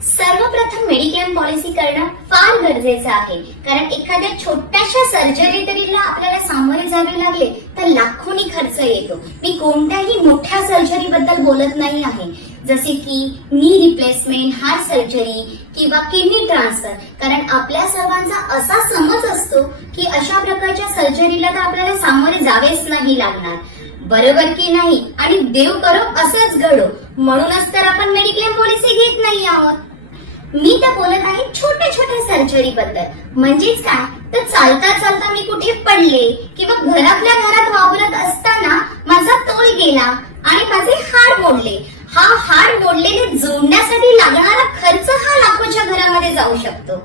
सर्वप्रथम mediclaim policy करणं फार गरजेचं आहे, कारण एखाद्या छोट्याशा सर्जरीला आपल्याला सामोरे जावे लागले तर लाखोनी खर्च येतो। मी कोणत्याही मोठ्या सर्जरी बद्दल बोलत नाही आहे, जसे की नी रिप्लेसमेंट, हार्ट सर्जरी किंवा किडनी ट्रान्सफर, कारण आपल्या सर्वांचा असा समज असतो की अशा प्रकारच्या सर्जरीला तर आपल्याला सामोरे जावेच नाही लागणार, बरोबर की नाही? आणि देव करो असंच घडो, म्हणूनच तर आपण मेडिक्लेम पॉलिसी घेत नाही आहोत। मी तर बोलत आहे छोट्या छोट्या सर्जरी बद्दल, म्हणजेच काय तर चालता चालता मी कुठे पडले किंवा घरातल्या घरात वावरत असताना माझा तोल गेला आणि माझे हाड मोडले। हा हाड मोडलेले जोडण्यासाठी लागणारा खर्च हा लाखोच्या घरामध्ये जाऊ शकतो।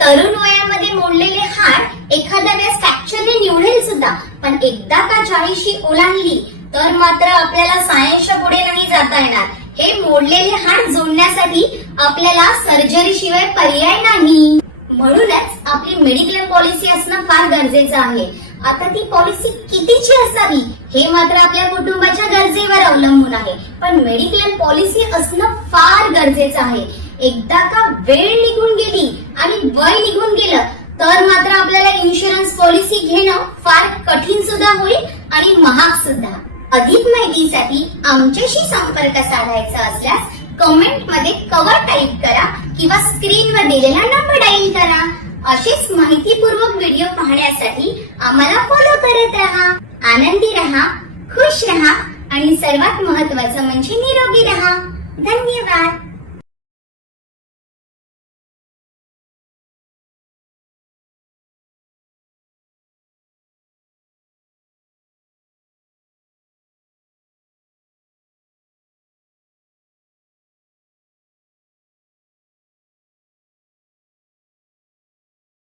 तरुण वयामध्ये मोडलेले हाड एखाद्या वेळेस फ्रॅक्चरने निवडेल सुद्धा, पण एकदा का 40शी ओलांडली तर मात्र आपल्याला सायन्सच्या पुढे नाही जाता येणार। हे मोडलेले हाड जोडण्यासाठी आपल्याला सर्जरी शिवाय पर्याय नाही, म्हणूनच आपली मेडिक्लेम पॉलिसी असणं फार गरजेचं आहे। आता ती पॉलिसी कितीची असावी हे मात्र आपल्या कुटुंबाच्या गरजेवर अवलंबून आहे, पण मेडिक्लेम पॉलिसी असणं फार गरजेचं आहे। एकदा का वेळ निघून गेली आणि वय निघून गेलं तर मात्र आपल्याला इन्शुरन्स पॉलिसी घेणं फार कठीण सुद्धा होईल आणि महाग सुद्धा। अधिक माहितीसाठी आमच्याशी संपर्क साधायचा असल्यास कमेंट मध्ये कवर टाईप करा किंवा स्क्रीनवर दिलेला नंबर डायल करा। असेच माहितीपूर्वक व्हिडिओ पाहण्यासाठी आम्हाला फॉलो करत रहा। आनंदी रहा, खुश रहा आणि सर्वात महत्त्वाचं म्हणजे निरोगी रहा। धन्यवाद।